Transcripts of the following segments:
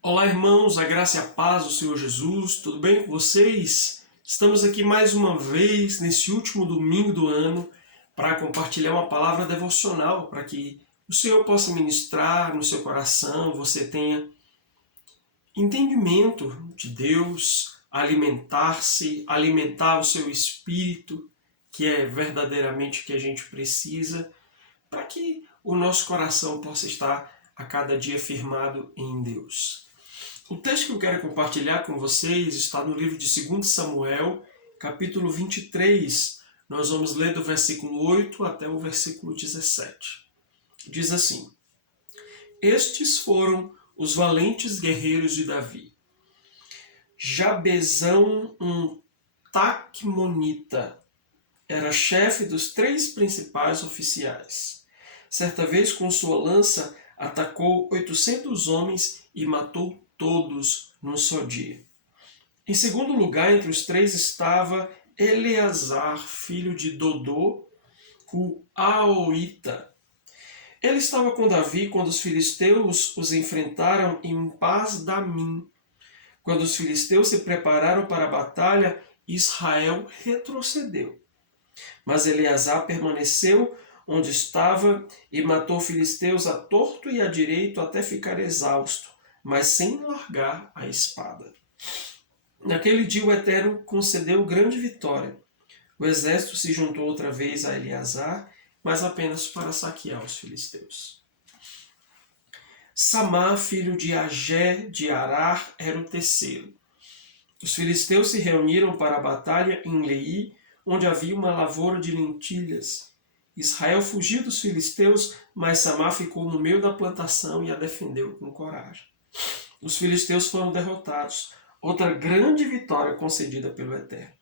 Olá, irmãos, a graça e a paz do Senhor Jesus, tudo bem com vocês? Estamos aqui mais uma vez, nesse último domingo do ano, para compartilhar uma palavra devocional, para que o Senhor possa ministrar no seu coração, você tenha entendimento de Deus, alimentar-se, alimentar o seu espírito, que é verdadeiramente o que a gente precisa, para que o nosso coração possa estar a cada dia firmado em Deus. O texto que eu quero compartilhar com vocês está no livro de 2 Samuel, capítulo 23. Nós vamos ler do versículo 8 até o versículo 17. Diz assim: Estes foram os valentes guerreiros de Davi. Jabezão, um taqumonita, era chefe dos 3 principais oficiais. Certa vez, com sua lança, atacou 800 homens e matou todos num só dia. Em segundo lugar, entre os 3 estava Eleazar, filho de Dodô, o Aoita. Ele estava com Davi quando os filisteus os enfrentaram em Pas-damim. Quando os filisteus se prepararam para a batalha, Israel retrocedeu. Mas Eleazar permaneceu onde estava e matou filisteus a torto e a direito até ficar exausto, mas sem largar a espada. Naquele dia o Eterno concedeu grande vitória. O exército se juntou outra vez a Eleazar, mas apenas para saquear os filisteus. Samá, filho de Agé de Arar, era o terceiro. Os filisteus se reuniram para a batalha em Lei, onde havia uma lavoura de lentilhas. Israel fugiu dos filisteus, mas Samá ficou no meio da plantação e a defendeu com coragem. Os filisteus foram derrotados, outra grande vitória concedida pelo Eterno.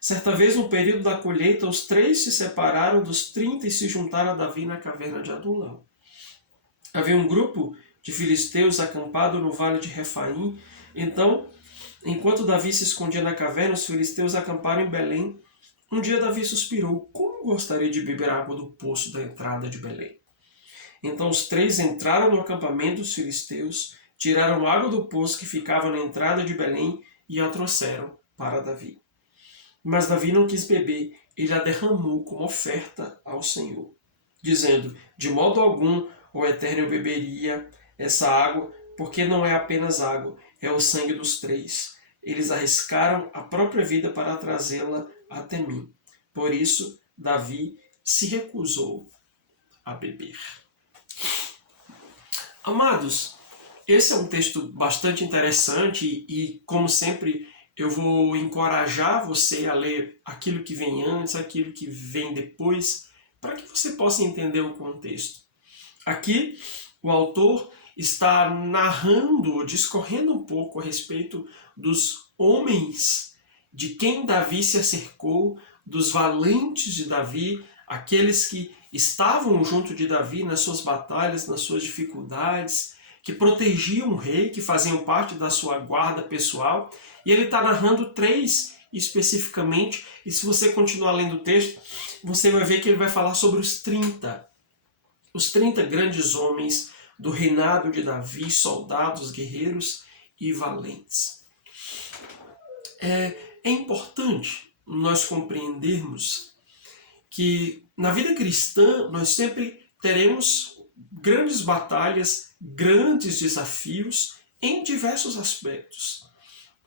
Certa vez, no período da colheita, os 3 se separaram dos 30 e se juntaram a Davi na caverna de Adulão. Havia um grupo de filisteus acampado no vale de Refaim. Então, enquanto Davi se escondia na caverna, os filisteus acamparam em Belém. Um dia Davi suspirou: como gostaria de beber água do poço da entrada de Belém. Então os 3 entraram no acampamento dos filisteus, tiraram água do poço que ficava na entrada de Belém e a trouxeram para Davi. Mas Davi não quis beber, ele a derramou como oferta ao Senhor, dizendo: de modo algum o Eterno beberia essa água, porque não é apenas água, é o sangue dos 3. Eles arriscaram a própria vida para trazê-la até mim. Por isso, Davi se recusou a beber. Amados, esse é um texto bastante interessante e, como sempre, eu vou encorajar você a ler aquilo que vem antes, aquilo que vem depois, para que você possa entender o contexto. Aqui, o autor está narrando, discorrendo um pouco a respeito dos homens de quem Davi se acercou, dos valentes de Davi, aqueles que estavam junto de Davi nas suas batalhas, nas suas dificuldades, que protegiam o rei, que faziam parte da sua guarda pessoal. E ele está narrando 3 especificamente, e se você continuar lendo o texto, você vai ver que ele vai falar sobre os 30 grandes homens do reinado de Davi, soldados, guerreiros e valentes. É importante nós compreendermos que na vida cristã nós sempre teremos grandes batalhas, grandes desafios em diversos aspectos.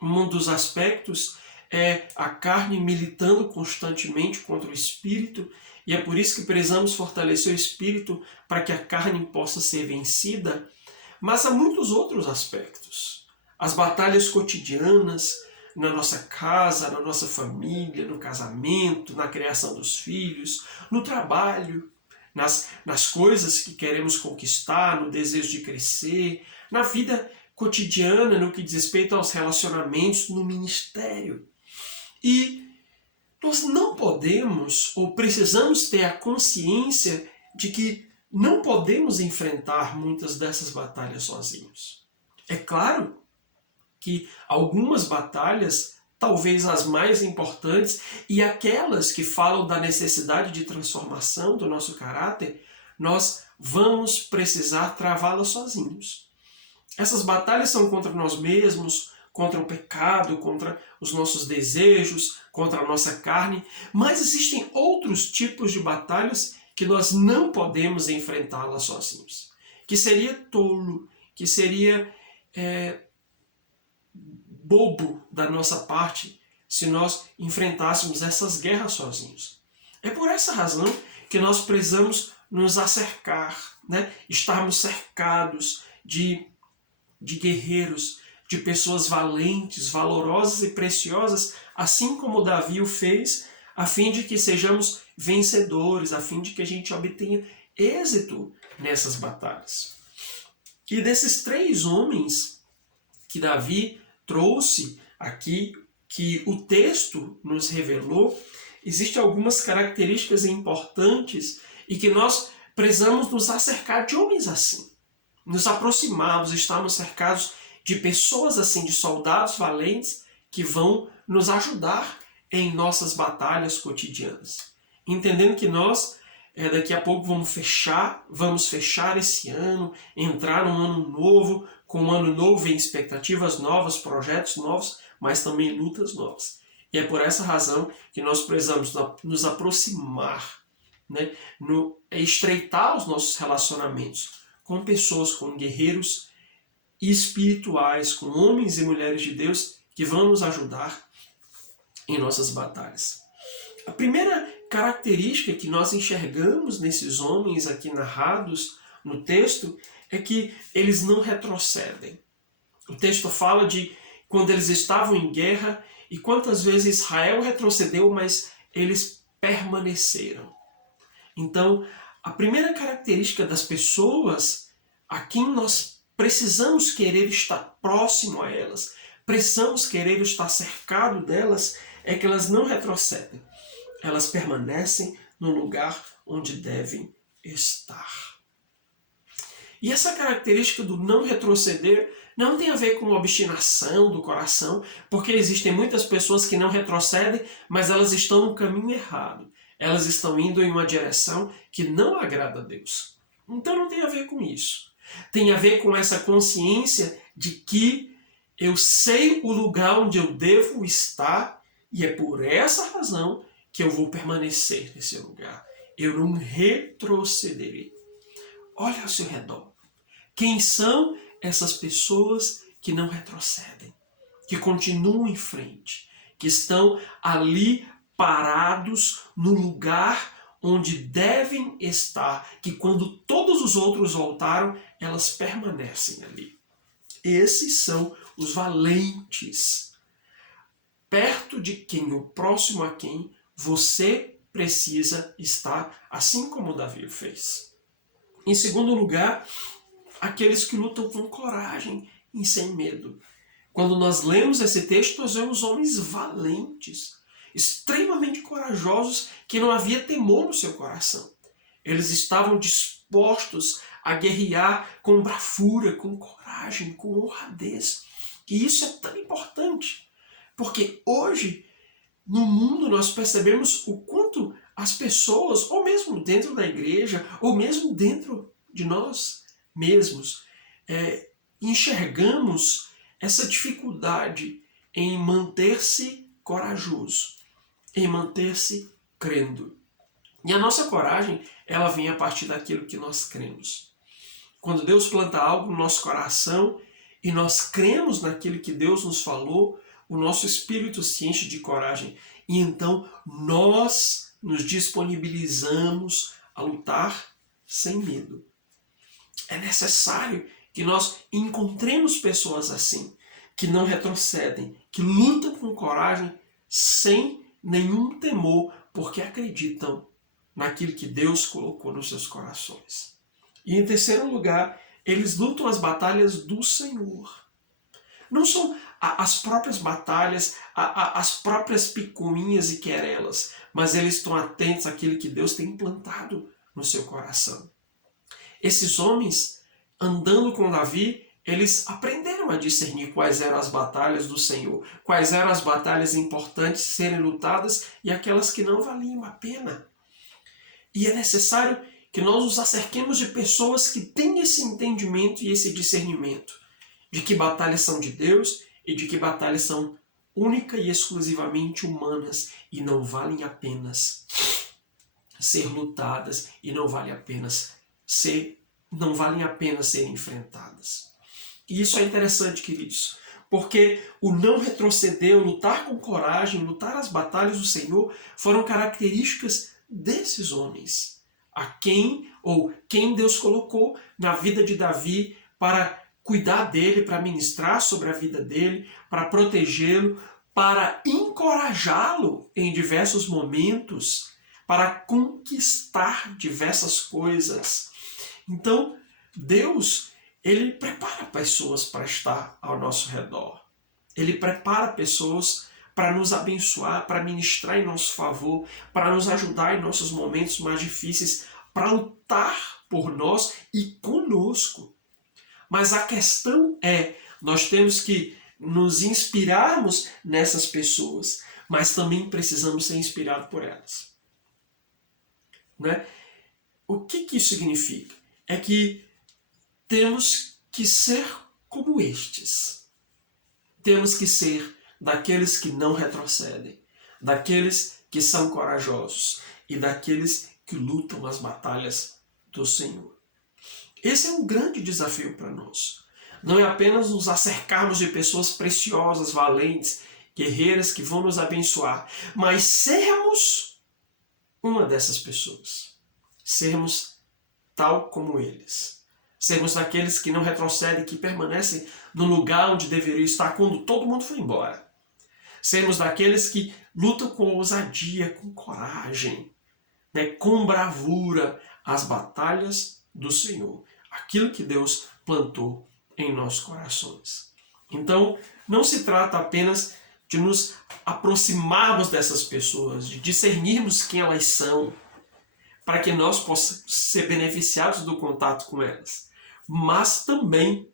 Um dos aspectos é a carne militando constantemente contra o espírito, e é por isso que precisamos fortalecer o espírito para que a carne possa ser vencida. Mas há muitos outros aspectos. As batalhas cotidianas, na nossa casa, na nossa família, no casamento, na criação dos filhos, no trabalho, nas coisas que queremos conquistar, no desejo de crescer, na vida cotidiana, no que diz respeito aos relacionamentos, no ministério. E nós não podemos, ou precisamos ter a consciência de que não podemos enfrentar muitas dessas batalhas sozinhos. É claro que algumas batalhas, talvez as mais importantes, e aquelas que falam da necessidade de transformação do nosso caráter, nós vamos precisar travá-las sozinhos. Essas batalhas são contra nós mesmos, contra o pecado, contra os nossos desejos, contra a nossa carne, mas existem outros tipos de batalhas que nós não podemos enfrentá-las sozinhos. Que seria tolo, que seria bobo da nossa parte se nós enfrentássemos essas guerras sozinhos. É por essa razão que nós precisamos nos acercar, né? Estarmos cercados de guerreiros, de pessoas valentes, valorosas e preciosas, assim como Davi o fez, a fim de que sejamos vencedores, a fim de que a gente obtenha êxito nessas batalhas. E desses 3 homens que Davi trouxe aqui, que o texto nos revelou, existem algumas características importantes e que nós precisamos nos acercar de homens assim. Nos aproximarmos, estarmos cercados de pessoas assim, de soldados valentes que vão nos ajudar em nossas batalhas cotidianas. Entendendo que nós, daqui a pouco vamos fechar esse ano, entrar num ano novo, com um ano novo em expectativas novas, projetos novos, mas também lutas novas. E é por essa razão que nós precisamos nos aproximar, né? Estreitar os nossos relacionamentos com pessoas, com guerreiros espirituais, com homens e mulheres de Deus que vão nos ajudar em nossas batalhas. A primeira característica que nós enxergamos nesses homens aqui narrados no texto é que eles não retrocedem. O texto fala de quando eles estavam em guerra e quantas vezes Israel retrocedeu, mas eles permaneceram. Então, a primeira característica das pessoas a quem nós precisamos querer estar próximo a elas, precisamos querer estar cercado delas, é que elas não retrocedem. Elas permanecem no lugar onde devem estar. E essa característica do não retroceder não tem a ver com obstinação do coração, porque existem muitas pessoas que não retrocedem, mas elas estão no caminho errado. Elas estão indo em uma direção que não agrada a Deus. Então não tem a ver com isso. Tem a ver com essa consciência de que eu sei o lugar onde eu devo estar e é por essa razão que eu vou permanecer nesse lugar. Eu não retrocederei. Olha ao seu redor. Quem são essas pessoas que não retrocedem, que continuam em frente, que estão ali parados no lugar onde devem estar, que quando todos os outros voltaram, elas permanecem ali. Esses são os valentes, perto de quem, ou próximo a quem, você precisa estar, assim como Davi fez. Em segundo lugar, aqueles que lutam com coragem e sem medo. Quando nós lemos esse texto, nós vemos homens valentes, extremamente corajosos, que não havia temor no seu coração. Eles estavam dispostos a guerrear com bravura, com coragem, com honradez. E isso é tão importante, porque hoje, no mundo, nós percebemos o quanto as pessoas, ou mesmo dentro da igreja, ou mesmo dentro de nós mesmos, enxergamos essa dificuldade em manter-se corajoso, em manter-se crendo. E a nossa coragem, ela vem a partir daquilo que nós cremos. Quando Deus planta algo no nosso coração e nós cremos naquilo que Deus nos falou, o nosso espírito se enche de coragem. E então nós nos disponibilizamos a lutar sem medo. É necessário que nós encontremos pessoas assim, que não retrocedem, que lutam com coragem sem nenhum temor, porque acreditam naquilo que Deus colocou nos seus corações. E em terceiro lugar, eles lutam as batalhas do Senhor. Não são as próprias batalhas, as próprias picuinhas e querelas, mas eles estão atentos àquilo que Deus tem implantado no seu coração. Esses homens, andando com Davi, eles aprenderam a discernir quais eram as batalhas do Senhor, quais eram as batalhas importantes de serem lutadas e aquelas que não valiam a pena. E é necessário que nós nos acerquemos de pessoas que têm esse entendimento e esse discernimento. de que batalhas são de Deus e de que batalhas são única e exclusivamente humanas e não valem apenas ser lutadas e não valem apenas ser enfrentadas. E isso é interessante, queridos, porque o não retroceder, o lutar com coragem, lutar as batalhas do Senhor foram características desses homens, a quem Deus colocou na vida de Davi para cuidar dele, para ministrar sobre a vida dele, para protegê-lo, para encorajá-lo em diversos momentos, para conquistar diversas coisas. Então, Deus, ele prepara pessoas para estar ao nosso redor. Ele prepara pessoas para nos abençoar, para ministrar em nosso favor, para nos ajudar em nossos momentos mais difíceis, para lutar por nós e conosco. Mas a questão é, nós temos que nos inspirarmos nessas pessoas, mas também precisamos ser inspirados por elas. Né? O que isso significa? É que temos que ser como estes. Temos que ser daqueles que não retrocedem, daqueles que são corajosos e daqueles que lutam as batalhas do Senhor. Esse é um grande desafio para nós. Não é apenas nos acercarmos de pessoas preciosas, valentes, guerreiras que vão nos abençoar, mas sermos uma dessas pessoas. Sermos tal como eles. Sermos daqueles que não retrocedem, que permanecem no lugar onde deveriam estar quando todo mundo foi embora. Sermos daqueles que lutam com ousadia, com coragem, né, com bravura as batalhas do Senhor. Aquilo que Deus plantou em nossos corações. Então, não se trata apenas de nos aproximarmos dessas pessoas, de discernirmos quem elas são, para que nós possamos ser beneficiados do contato com elas, mas também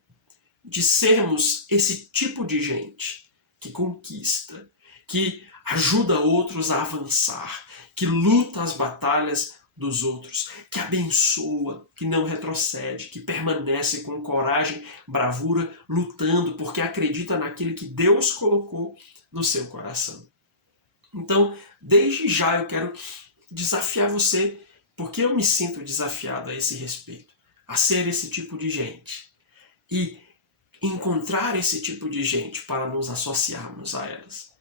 de sermos esse tipo de gente que conquista, que ajuda outros a avançar, que luta as batalhas dos outros, que abençoa, que não retrocede, que permanece com coragem, bravura, lutando porque acredita naquilo que Deus colocou no seu coração. Então, desde já eu quero desafiar você, porque eu me sinto desafiado a esse respeito, a ser esse tipo de gente e encontrar esse tipo de gente para nos associarmos a elas,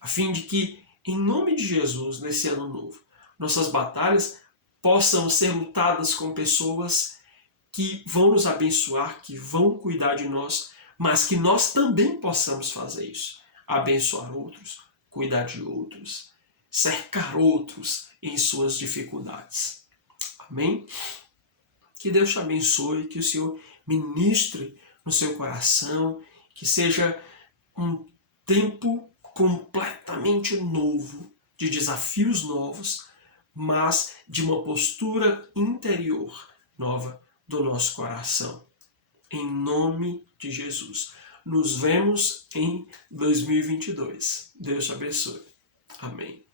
a fim de que, em nome de Jesus, nesse ano novo, nossas batalhas possam ser lutadas com pessoas que vão nos abençoar, que vão cuidar de nós, mas que nós também possamos fazer isso. Abençoar outros, cuidar de outros, cercar outros em suas dificuldades. Amém? Que Deus te abençoe, que o Senhor ministre no seu coração, que seja um tempo completamente novo, de desafios novos, mas de uma postura interior nova do nosso coração. Em nome de Jesus. Nos vemos em 2022. Deus te abençoe. Amém.